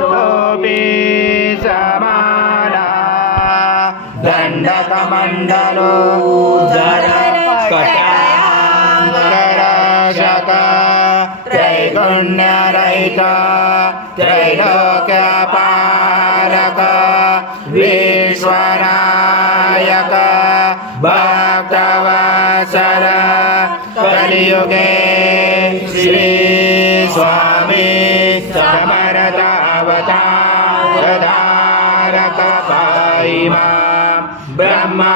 तोपि समाना दण्डकमण्डलो करशक त्रैगुण्यरहित त्रैलोक्यपारक विश्वनायक भक्तवत्सल कलियुगे श्री स्वामी समरतावतारक पाहिमा ब्रह्मानन्दं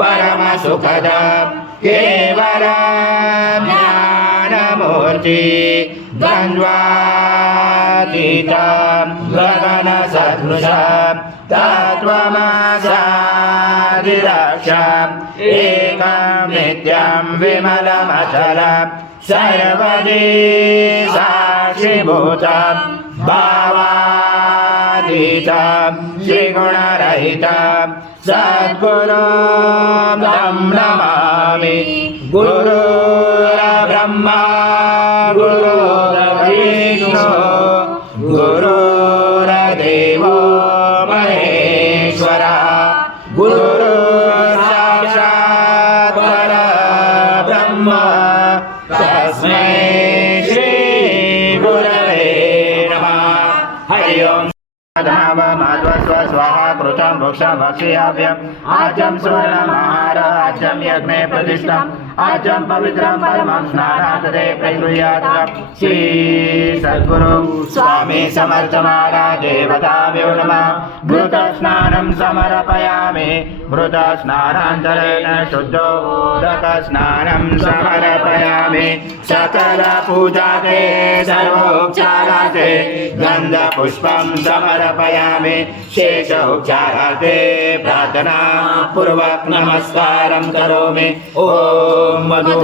परमसुखदं केवलं ज्ञानमूर्ति द्वन्द्वातीतं गगनसदृशं तत्त्वमसादिलक्ष्यम् एकं नित्यं विमलमचलं सर्वदि साक्षिभूतं भावातीतं त्रिगुणरहितं सद्गुरुं नमामि गुरुर्ब्रह्मा गुरुर्विष्णु गुरुर्देवो महेश्वरः गुरुर्साक्षात् परब्रह्म तस्मै श्री गुरवे नमः। हरि ओम्। माध्वस्व स्वाहा कृतं वृक्षं भक्ष्याव्यम् आज्यं सुवर्णमहाराज्यं यज्ञे प्रतिष्ठम् आज्यं पवित्रं परमं स्नानात् ते प्रगृह्यात् श्री सद्गुरु स्वामी समर्थ महाराज देवताभ्यो नमः। घृतस्नानं समर्पयामि घृतस्नानान्तरेण शुद्धोदकस्नानं समर्पयामि सकल पूजाते सर्वोपचाराते गन्धपुष्पं समर्पयामि शेषोपचाराते प्रार्थना पूर्वक नमस्कारं करोमि। ओम मधु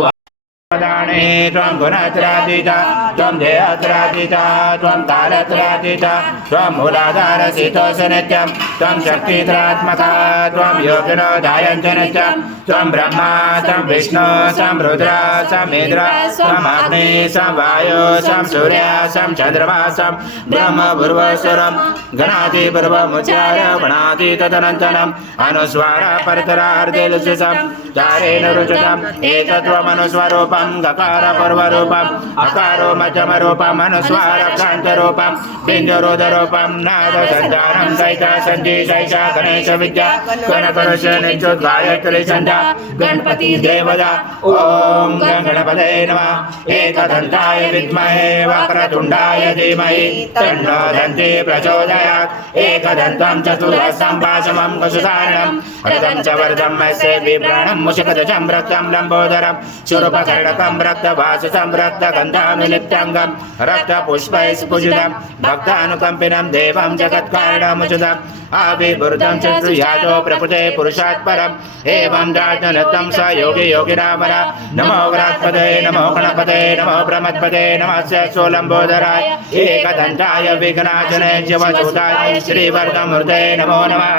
दाने त्वं गुणत्रातीता त्वं देहत्रातीता त्वं कालत्रातीता त्वं मूलाधारसितोऽस नित्यं त्वं शक्तित्रात्मका त्वं योगिनो ध्यायन्ति नित्यं त्वं ब्रह्मा त्वं विष्णु त्वं रुद्र त्वं इंद्र त्वं अग्नि त्वं वायु त्वं सूर्य त्वं चन्द्रमा त्वं ब्रह्म भूर्भुवस्वरं गणाधिपूर्वमुच्चार्य गणाधि तदनन्तरम् अनुस्वार परतरार्धेलुषितं चारेण रुचितम् एतत्त्वमनुस्वरूपं गकार पर्वरूपम् अकारो मध्यमरूपम् अनुस्वारकान्तरूपं बिन्दुरुदरूपं नाद सञ्जानं सहिता सञ्जी सहिता गणेश विद्या गणकरुष नित्युत् गायत्री सन्ध्या गणपति देवता। ओम गणपते नमः। एकदन्ताय विद्महे वक्रतुण्डाय धीमहि तन्नो दन्ती प्रचोदयात्। एकदन्तं चतुर्हस्तं पाशमं कुशधारणं रथं च वरदं यस्य बिभ्रणं मुषकध्वजं रक्तं लम्बोदरं शूर्पकर्णकं रक्तवाससं रक्तगन्धानुलिप्ताङ्गं रक्तपुष्पैस्फुजितं भक्तानुकम्पिनं देवं जगत्कारणमुचितम् आविर्भूतं चतुर्यातो प्रकृते पुरुषात् परम् एवं राजनतं स योगी योगिनामर नमो व्रात्पदे नमो गणपते नमो ब्रह्मपदे नमस्य सोलम्बोदराय एकदन्ताय विघ्नाशने शिवसूताय श्रीवर्धमूर्ते नमो नमः।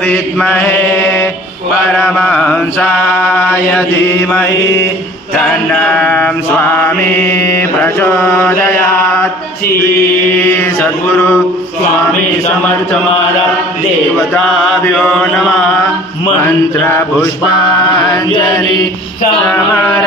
विद्महे परमहंसाय धीमहि तन्नं स्वामी प्रचोदयात्। श्री सद्गुरु स्वामी समर्थ महाराज देवताभ्यो नमः। मंत्र पुष्पांजलि समर्पयामि।